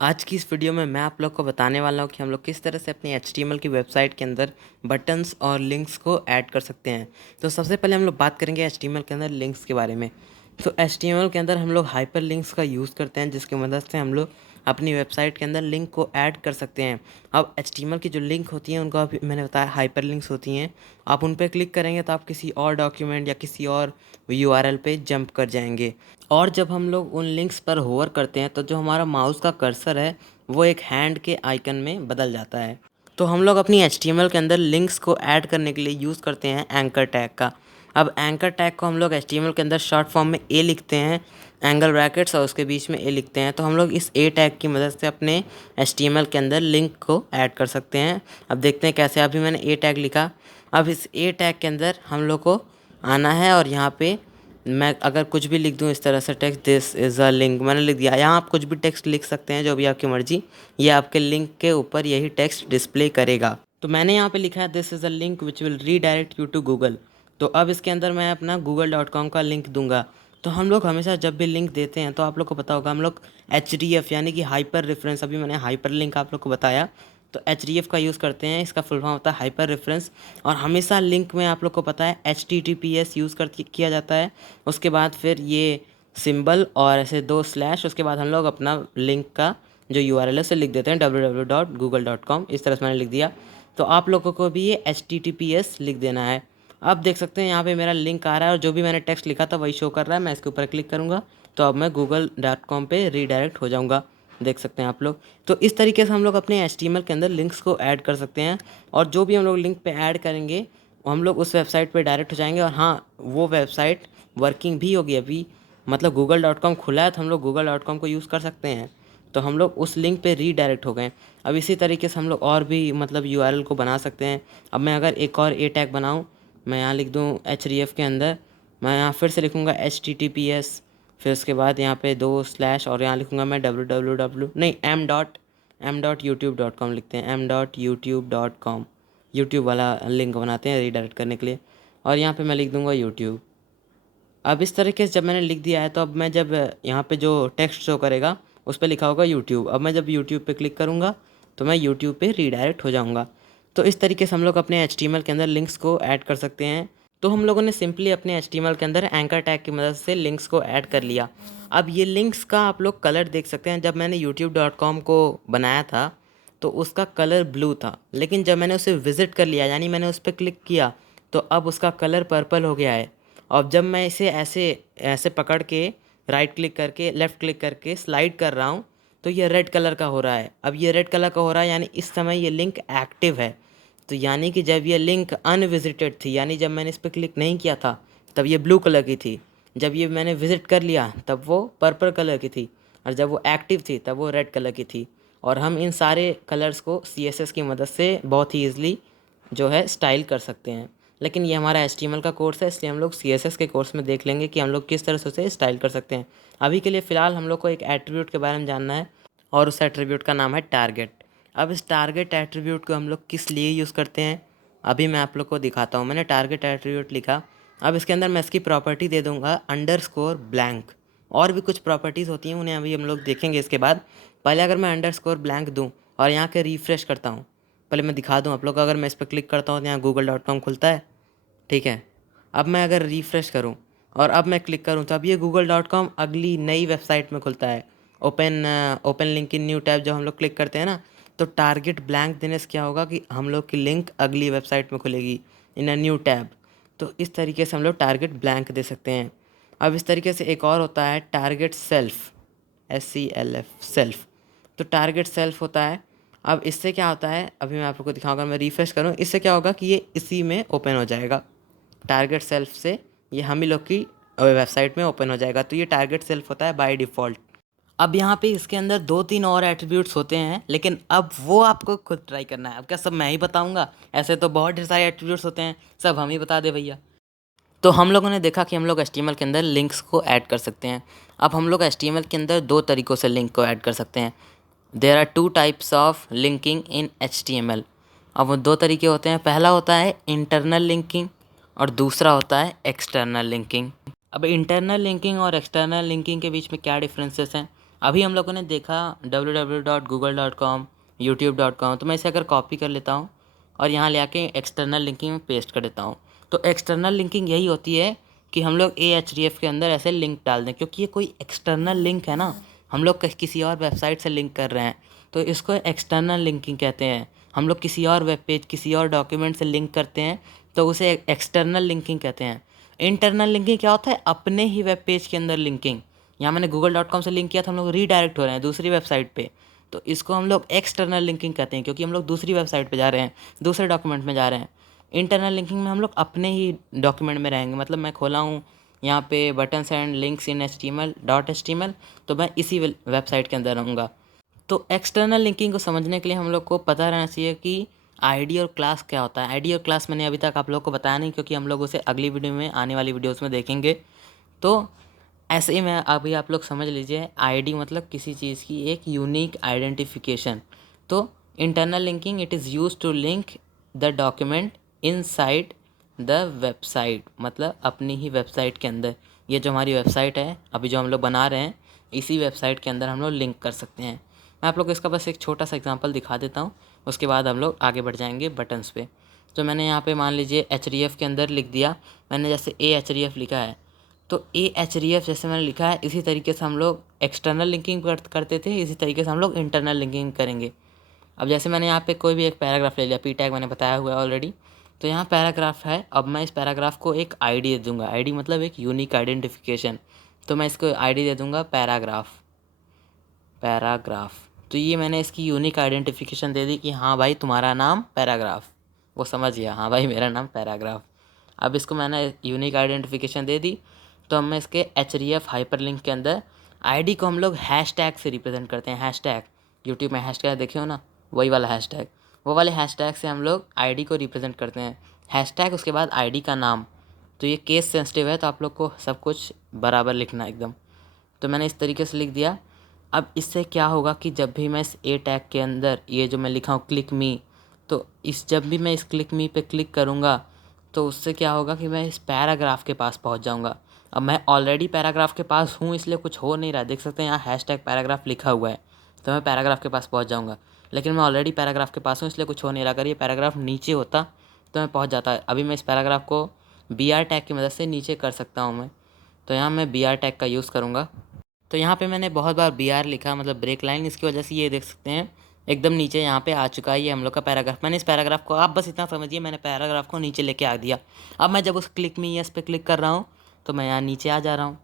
आज की इस वीडियो में मैं आप लोग को बताने वाला हूँ कि हम लोग किस तरह से अपनी HTML की वेबसाइट के अंदर बटन्स और लिंक्स को ऐड कर सकते हैं। तो सबसे पहले हम लोग बात करेंगे HTML के अंदर लिंक्स के बारे में। तो HTML के अंदर हम लोग हाइपर लिंक्स का यूज़ करते हैं, जिसकी मदद से हम लोग अपनी वेबसाइट के अंदर लिंक को ऐड कर सकते हैं। अब HTML की जो लिंक होती हैं उनको अभी मैंने बताया हाइपर लिंक्स होती हैं। आप उन पर क्लिक करेंगे तो आप किसी और डॉक्यूमेंट या किसी और URL पे जंप कर जाएंगे। और जब हम लोग उन लिंक्स पर होवर करते हैं तो जो हमारा माउस का कर्सर है वो एक हैंड के आइकन में बदल जाता है। तो हम लोग अपनी HTML के अंदर लिंक्स को ऐड करने के लिए यूज़ करते हैं एंकर टैग का। अब एंकर टैग को हम लोग HTML के अंदर शॉर्ट फॉर्म में ए लिखते हैं, एंगल ब्रैकेट्स और उसके बीच में ए लिखते हैं। तो हम लोग इस ए टैग की मदद से अपने HTML के अंदर लिंक को ऐड कर सकते हैं। अब देखते हैं कैसे। अभी मैंने ए टैग लिखा। अब इस ए टैग के अंदर हम लोग को आना है और यहाँ पे मैं अगर कुछ भी लिख दूँ इस तरह से text, this is a link, मैंने लिख दिया। यहाँ आप कुछ भी टेक्स्ट लिख सकते हैं, जो भी आपकी मर्जी। ये आपके लिंक के ऊपर यही टेक्स्ट डिस्प्ले करेगा। तो मैंने यहाँ पे लिखा है this is a link which will redirect you to Google. तो अब इसके अंदर मैं अपना google.com का लिंक दूंगा। तो हम लोग हमेशा जब भी लिंक देते हैं तो आप लोग को पता होगा, हम लोग HDF यानी कि हाइपर रेफरेंस, अभी मैंने हाइपर लिंक आप लोग को बताया, तो HDF का यूज़ करते हैं। इसका फुल फॉर्म होता है हाइपर रेफरेंस। और हमेशा लिंक में आप लोग को पता है HTTPS यूज़ कर किया जाता है। उसके बाद फिर ये सिंबल और ऐसे 2 स्लैश, उसके बाद हम लोग अपना लिंक का जो URL है उसे लिख देते हैं www.google.com। इस तरह से मैंने लिख दिया। तो आप लोगों को भी ये HTTPS लिख देना है। अब देख सकते हैं यहाँ पे मेरा लिंक आ रहा है और जो भी मैंने टेक्स्ट लिखा था वही शो कर रहा है। मैं इसके ऊपर क्लिक करूँगा तो अब मैं google.com पे रीडायरेक्ट हो जाऊँगा। देख सकते हैं आप लोग। तो इस तरीके से हम लोग अपने HTML के अंदर लिंक्स को ऐड कर सकते हैं। और जो भी हम लोग लिंक पे ऐड करेंगे हम लोग उस वेबसाइट पे डायरेक्ट हो जाएंगे। और हाँ, वो वेबसाइट वर्किंग भी होगी अभी, मतलब google.com खुला है तो हम लोग google.com को यूज़ कर सकते हैं। तो हम लोग उस लिंक पे रीडायरेक्ट हो गए। अब इसी तरीके से हम लोग और भी मतलब URL को बना सकते हैं। अब मैं अगर एक और ए टैग बनाऊँ, मैं यहाँ लिख दूँ href के अंदर, मैं यहाँ फिर से लिखूँगा HTTPS, फिर उसके बाद यहाँ पे 2 स्लैश और यहाँ लिखूँगा मैं www नहीं m.youtube.com लिखते हैं, m.youtube.com। यूट्यूब वाला लिंक बनाते हैं रीडायरेक्ट करने के लिए। और यहाँ पे मैं लिख दूँगा यूट्यूब। अब इस तरीके से जब मैंने लिख दिया है तो अब मैं जब यहाँ पे जो टेक्स्ट शो करेगा उस पर लिखा होगा यूट्यूब। अब मैं जब यूट्यूब पे क्लिक करूँगा तो मैं यूट्यूब पे रीडायरेक्ट हो जाऊँगा। तो इस तरीके से हम लोग अपने HTML के अंदर लिंक्स को ऐड कर सकते हैं। तो हम लोगों ने सिंपली अपने HTML के अंदर एंकर टैग की मदद से लिंक्स को ऐड कर लिया। अब ये लिंक्स का आप लोग कलर देख सकते हैं। जब मैंने youtube.com को बनाया था तो उसका कलर ब्लू था, लेकिन जब मैंने उसे विज़िट कर लिया यानी मैंने उस पर क्लिक किया तो अब उसका कलर पर्पल हो गया है। और जब मैं इसे ऐसे ऐसे पकड़ के राइट क्लिक करके लेफ़्ट क्लिक करके स्लाइड कर रहा हूँ तो ये रेड कलर का हो रहा है। अब ये रेड कलर का हो रहा है यानी इस समय ये लिंक एक्टिव है। तो यानी कि जब ये लिंक अनविजिटेड थी, यानी जब मैंने इस पर क्लिक नहीं किया था तब ये ब्लू कलर की थी। जब ये मैंने विज़िट कर लिया तब वो पर्पल कलर की थी। और जब वो एक्टिव थी तब वो रेड कलर की थी। और हम इन सारे कलर्स को CSS की मदद से बहुत ही ईजिली जो है स्टाइल कर सकते हैं। लेकिन ये हमारा HTML का कोर्स है, इसलिए हम लोग CSS के कोर्स में देख लेंगे कि हम लोग किस तरह से उसे स्टाइल कर सकते हैं। अभी के लिए फ़िलहाल हम लोग को एक एट्रीब्यूट के बारे में जानना है और उस एट्रीब्यूट का नाम है टारगेट। अब इस टारगेट एट्रीब्यूट को हम लोग किस लिए यूज़ करते हैं अभी मैं आप लोग को दिखाता हूँ। मैंने टारगेट एट्रीब्यूट लिखा। अब इसके अंदर मैं इसकी प्रॉपर्टी दे दूँगा अंडरस्कोर ब्लैंक। और भी कुछ प्रॉपर्टीज़ होती हैं, उन्हें अभी हम लोग देखेंगे इसके बाद। पहले अगर मैं अंडरस्कोर ब्लैंक दूँ और यहाँ के रिफ़्रेश करता हूँ, पहले मैं दिखा दूँ आप लोग, अगर मैं इस पर क्लिक करता हूँ तो यहाँ google.com खुलता है, ठीक है। अब मैं अगर रिफ़्रेश करूँ और अब मैं क्लिक करूँ तो अब ये google.com अगली नई वेबसाइट में खुलता है। Open link in new tab जब हम लोग क्लिक करते हैं ना, तो टारगेट ब्लैंक देने से क्या होगा कि हम लोग की लिंक अगली वेबसाइट में खुलेगी इन अ न्यू टैब। तो इस तरीके से हम लोग टारगेट ब्लैंक दे सकते हैं। अब इस तरीके से एक और होता है टारगेट सेल्फ, SELF सेल्फ। तो टारगेट सेल्फ होता है। अब इससे क्या होता है अभी मैं आप लोग को दिखाऊंगा। मैं रिफ़्रेश करूँ, इससे क्या होगा कि ये इसी में ओपन हो जाएगा। टारगेट सेल्फ से ये हम ही लोग की वेबसाइट में ओपन हो जाएगा। तो ये टारगेट सेल्फ होता है बाय डिफ़ॉल्ट। अब यहाँ पे इसके अंदर 2-3 और एट्रीब्यूट्स होते हैं, लेकिन अब वो आपको खुद ट्राई करना है। अब क्या सब मैं ही बताऊँगा? ऐसे तो बहुत ढेर सारे एट्रीब्यूट्स होते हैं, सब हम ही बता दे भैया। तो हम लोगों ने देखा कि हम लोग HTML के अंदर लिंक्स को ऐड कर सकते हैं। अब हम लोग HTML के अंदर 2 तरीक़ों से लिंक को ऐड कर सकते हैं। There are 2 types of linking in HTML। अब वो 2 तरीके होते हैं। पहला होता है इंटरनल लिंकिंग और दूसरा होता है एक्सटर्नल लिंकिंग। अब इंटरनल लिंकिंग और एक्सटर्नल लिंकिंग के बीच में क्या डिफरेंसेस हैं अभी हम लोगों ने देखा www.google.com, youtube.com, तो मैं इसे अगर कॉपी कर लेता हूँ और यहाँ ले आके एक्सटर्नल लिंकिंग में पेस्ट कर देता हूँ। तो एक्सटर्नल लिंकिंग यही होती है कि हम लोग Ahref के अंदर ऐसे लिंक डाल दें, क्योंकि ये कोई एक्सटर्नल लिंक है ना, हम लोग किसी और वेबसाइट से लिंक कर रहे हैं, तो इसको एक्सटर्नल लिंकिंग कहते हैं। हम लोग किसी और वेब पेज, किसी और डॉक्यूमेंट से लिंक करते हैं तो उसे एक्सटर्नल लिंकिंग कहते हैं। इंटरनल लिंकिंग क्या होता है? अपने ही वेब पेज के अंदर लिंकिंग। यहाँ मैंने google.com से लिंक किया तो हम लोग रीडायरेक्ट हो रहे हैं दूसरी वेबसाइट पे, तो इसको हम लोग एक्सटर्नल लिंकिंग कहते हैं, क्योंकि हम लोग दूसरी वेबसाइट पे जा रहे हैं, दूसरे डॉक्यूमेंट में जा रहे हैं। इंटरनल लिंकिंग में हम लोग अपने ही डॉक्यूमेंट में रहेंगे, मतलब मैं खोला हूँ यहाँ पे buttons and links in HTML.html, तो मैं इसी वेबसाइट के अंदर रहूँगा। तो एक्सटर्नल लिंकिंग को समझने के लिए हम लोग को पता रहना चाहिए कि आईडी और क्लास क्या होता है। आईडी और क्लास मैंने अभी तक आप लोग को बताया नहीं, क्योंकि हम लोग उसे अगली वीडियो में, आने वाली वीडियोस में देखेंगे। तो ऐसे ही मैं अभी आप लोग समझ लीजिए, आईडी मतलब किसी चीज़ की एक यूनिक आइडेंटिफिकेशन। तो internal linking, it is use to link the document inside the website, मतलब अपनी ही वेबसाइट के अंदर। ये जो हमारी वेबसाइट है अभी जो हम लोग बना रहे हैं, इसी वेबसाइट के अंदर हम लोग लिंक कर सकते हैं। मैं आप लोग को इसका बस एक छोटा सा एग्जांपल दिखा देता हूँ, उसके बाद हम लोग आगे बढ़ जाएंगे बटन्स पे। तो मैंने यहाँ पे मान लीजिए Href के अंदर लिख दिया मैंने, जैसे Ahref लिखा है, तो Ahref जैसे मैंने लिखा है, इसी तरीके से हम लोग एक्सटर्नल लिंकिंग करते थे, इसी तरीके से हम लोग इंटरनल लिंकिंग करेंगे। अब जैसे मैंने यहाँ पे कोई भी एक पैराग्राफ ले लिया, पी टैग मैंने बताया हुआ है ऑलरेडी, तो यहाँ पैराग्राफ है। अब मैं इस पैराग्राफ को एक आईडी दे दूँगा, आईडी मतलब एक यूनिक आइडेंटिफिकेशन, तो मैं इसको आईडी दे दूँगा पैराग्राफ। तो ये मैंने इसकी यूनिक आइडेंटिफिकेशन दे दी कि हाँ भाई तुम्हारा नाम पैराग्राफ, वो समझ गया, हाँ भाई मेरा नाम पैराग्राफ। अब इसको मैंने यूनिक आइडेंटिफिकेशन दे दी, तो हम इसके Href हाइपरलिंक के अंदर आईडी को हम लोग हैशटैग से रिप्रेजेंट करते हैं। हैशटैग, यूट्यूब में हैशटैग देखे हो ना, वही वाला हैशटैग, वो वाले हैशटैग से हम लोग आईडी को रिप्रेजेंट करते हैं। हैशटैग उसके बाद आईडी का नाम। तो ये केस सेंसिटिव है, तो आप लोग को सब कुछ बराबर लिखना एकदम। तो मैंने इस तरीके से लिख दिया। अब इससे क्या होगा कि जब भी मैं इस ए टैग के अंदर ये जो मैं लिखा हूँ क्लिक मी, तो जब भी मैं इस क्लिक मी पे क्लिक करूँगा तो उससे क्या होगा कि मैं इस पैराग्राफ के पास पहुँच जाऊँगा। अब मैं ऑलरेडी पैराग्राफ के पास हूँ, इसलिए कुछ हो नहीं रहा, देख सकते हैं यहाँ हैशटैग पैराग्राफ लिखा हुआ है, तो मैं पैराग्राफ के पास पहुँच जाऊँगा। लेकिन मैं ऑलरेडी पैराग्राफ के पास हूँ, इसलिए कुछ हो नहीं रहा। अगर ये पैराग्राफ नीचे होता तो मैं पहुँच जाता। अभी मैं इस पैराग्राफ को BR टैग की मदद से नीचे कर सकता हूँ मैं, तो यहाँ मैं BR टैग का यूज़ करूँगा। तो यहाँ पे मैंने बहुत बार BR लिखा, मतलब ब्रेक लाइन, इसकी वजह से ये देख सकते हैं एकदम नीचे यहाँ पे आ चुका है ये हम लोग का पैराग्राफ। मैंने इस पैराग्राफ को, आप बस इतना समझिए, मैंने पैराग्राफ को नीचे लेके आ दिया। अब मैं जब उस क्लिक मी यस पे क्लिक कर रहा हूँ तो मैं यहाँ नीचे आ जा रहा हूँ।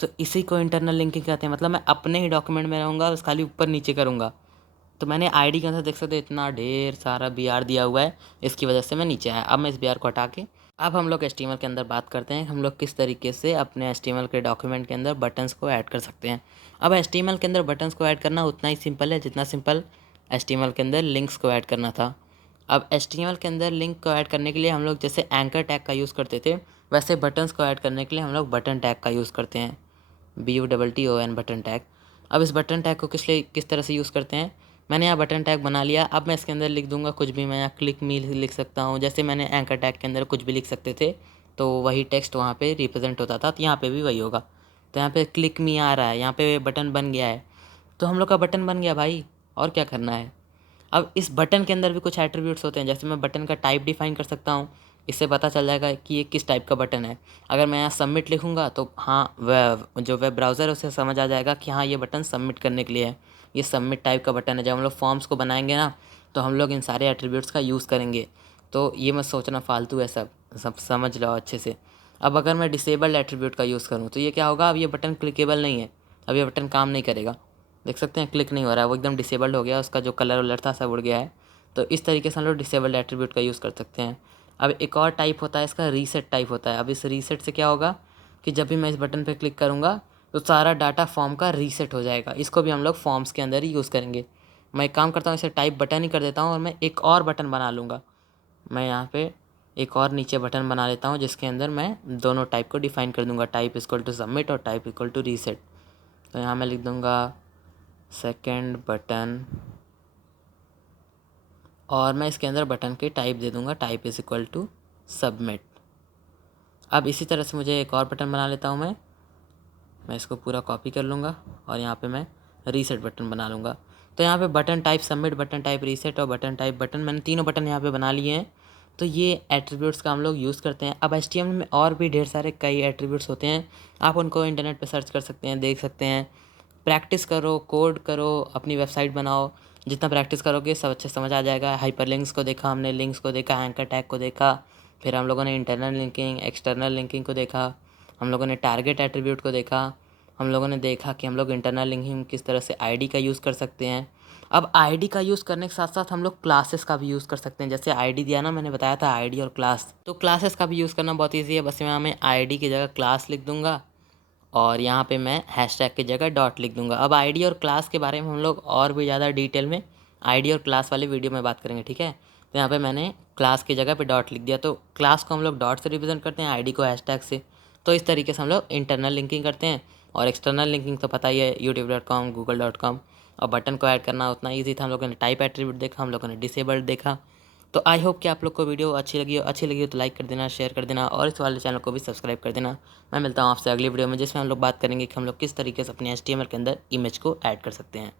तो इसी को इंटरनल लिंकिंग कहते हैं, मतलब मैं अपने ही डॉक्यूमेंट में रहूँगा, बस खाली ऊपर नीचे करूँगा। तो मैंने आईडी के अंदर देख सकते इतना ढेर सारा BR दिया हुआ है, इसकी वजह से मैं नीचे आया। अब मैं इस BR को हटा के, अब हम लोग HTML के अंदर बात करते हैं हम लोग किस तरीके से अपने HTML के डॉक्यूमेंट के अंदर बटन्स को ऐड कर सकते हैं। अब HTML के अंदर बटन्स को ऐड करना उतना ही सिंपल है जितना सिंपल HTML के अंदर लिंक्स को ऐड करना था। अब HTML के अंदर लिंक को ऐड करने के लिए हम लोग जैसे एंकर टैग का यूज़ करते थे, वैसे बटन्स को ऐड करने के लिए हम लोग बटन टैग का यूज़ करते हैं, BUTTON बटन टैग। अब इस बटन टैग को किस तरह से यूज़ करते हैं, मैंने यहाँ बटन टैग बना लिया। अब मैं इसके अंदर लिख दूंगा कुछ भी, मैं यहाँ क्लिक मी लिख सकता हूँ, जैसे मैंने एंकर टैग के अंदर कुछ भी लिख सकते थे तो वही टेक्स्ट वहाँ पे रिप्रेजेंट होता था, तो यहाँ पे भी वही होगा। तो यहाँ पे क्लिक मी आ रहा है, यहाँ पे बटन बन गया है, तो हम लोग का बटन बन गया भाई, और क्या करना है। अब इस बटन के अंदर भी कुछ एट्रीब्यूट्स होते हैं, जैसे मैं बटन का टाइप डिफाइन कर सकता हूँ, इससे पता चल जाएगा कि ये किस टाइप का बटन है। अगर मैं यहाँ सबमिट लिखूँगा तो हाँ जो वेब ब्राउज़र है उसे समझ आ जाएगा कि हाँ ये बटन सबमिट करने के लिए है, ये सबमिट टाइप का बटन है। जब हम लोग फॉर्म्स को बनाएंगे ना, तो हम लोग इन सारे एट्रीब्यूट्स का यूज़ करेंगे, तो ये मत सोचना फालतू है, सब समझ लो अच्छे से। अब अगर मैं डिसेबल्ड एट्रीब्यूट का यूज़ करूँ तो ये क्या होगा, अब ये बटन क्लिकेबल नहीं है, अब ये बटन काम नहीं करेगा। देख सकते हैं क्लिक नहीं हो रहा है, वो एकदम डिसेबल्ड हो गया, उसका जो कलर वलर था सब उड़ गया है। तो इस तरीके से हम लोग डिसेबल्ड एट्रीब्यूट का यूज़ कर सकते हैं। अब एक और टाइप होता है इसका, रीसेट टाइप होता है। अब इस रीसेट से क्या होगा कि जब भी मैं इस बटन पर क्लिक करूँगा तो सारा डाटा फॉर्म का रीसेट हो जाएगा। इसको भी हम लोग फॉर्म्स के अंदर ही यूज़ करेंगे। मैं एक काम करता हूँ, इसे टाइप बटन ही कर देता हूँ और मैं एक और बटन बना लूँगा। मैं यहाँ पे एक और नीचे बटन बना लेता हूँ जिसके अंदर मैं दोनों टाइप को डिफाइन कर दूँगा, टाइप इक्वल टू सबमिट और टाइप इक्वल टू रीसेट। तो यहाँ मैं लिख दूँगा सेकेंड बटन, और मैं इसके अंदर बटन के टाइप दे दूँगा type is equal to submit. अब इसी तरह से मुझे एक और बटन बना लेता हूँ मैं इसको पूरा कॉपी कर लूँगा और यहाँ पे मैं रीसेट बटन बना लूँगा। तो यहाँ पे button type submit, button type reset और बटन टाइप बटन, मैंने तीनों बटन यहाँ पे बना लिए हैं। तो ये एट्रीब्यूट्स का हम लोग यूज़ करते हैं। अब HTML में और भी ढेर सारे कई एट्रीब्यूट्स होते हैं, आप उनको इंटरनेट पे सर्च कर सकते हैं, देख सकते हैं। प्रैक्टिस करो, कोड करो, अपनी वेबसाइट बनाओ। जितना प्रैक्टिस करोगे सब अच्छे समझ आ जाएगा। हाइपरलिंक्स को देखा हमने, लिंक्स को देखा, एंकर टैग को देखा, फिर हम लोगों ने इंटरनल लिंकिंग, एक्सटर्नल लिंकिंग को देखा, हम लोगों ने टारगेट एट्रीब्यूट को देखा, हम लोगों ने देखा कि हम लोग इंटरनल लिंकिंग किस तरह से आईडी का यूज़ कर सकते हैं। अब आईडी का यूज़ करने के साथ साथ हम लोग क्लासेस का भी यूज़ कर सकते हैं। जैसे आईडी दिया ना, मैंने बताया था आईडी और क्लास, तो क्लासेस का भी यूज़ करना बहुत ईजी है। बस यहाँ मैं आईडी की जगह क्लास लिख दूंगा और यहाँ पे मैं हैशटैग की जगह डॉट लिख दूंगा। अब आईडी और क्लास के बारे में हम लोग और भी ज़्यादा डिटेल में आईडी और क्लास वाली वीडियो में बात करेंगे, ठीक है। तो यहाँ पे मैंने क्लास की जगह पे डॉट लिख दिया, तो क्लास को हम लोग डॉट से रिप्रेजेंट करते हैं, आईडी को हैशटैग से। तो इस तरीके से हम लोग इंटरनल लिंकिंग करते हैं। और एक्सटर्नल लिंकिंग तो पता ही है, youtube.com, google.com। और बटन को ऐड करना उतना ईजी था। हम लोगों ने टाइप एट्रीब्यूट देखा, हम लोगों ने डिसेबल्ड देखा। तो आई होप कि आप लोग को वीडियो अच्छी लगी हो तो लाइक कर देना, शेयर कर देना और इस वाले चैनल को भी सब्सक्राइब कर देना। मैं मिलता हूँ आपसे अगली वीडियो में, जिसमें हम लोग बात करेंगे कि हम लोग किस तरीके से अपने HTML के अंदर इमेज को ऐड कर सकते हैं।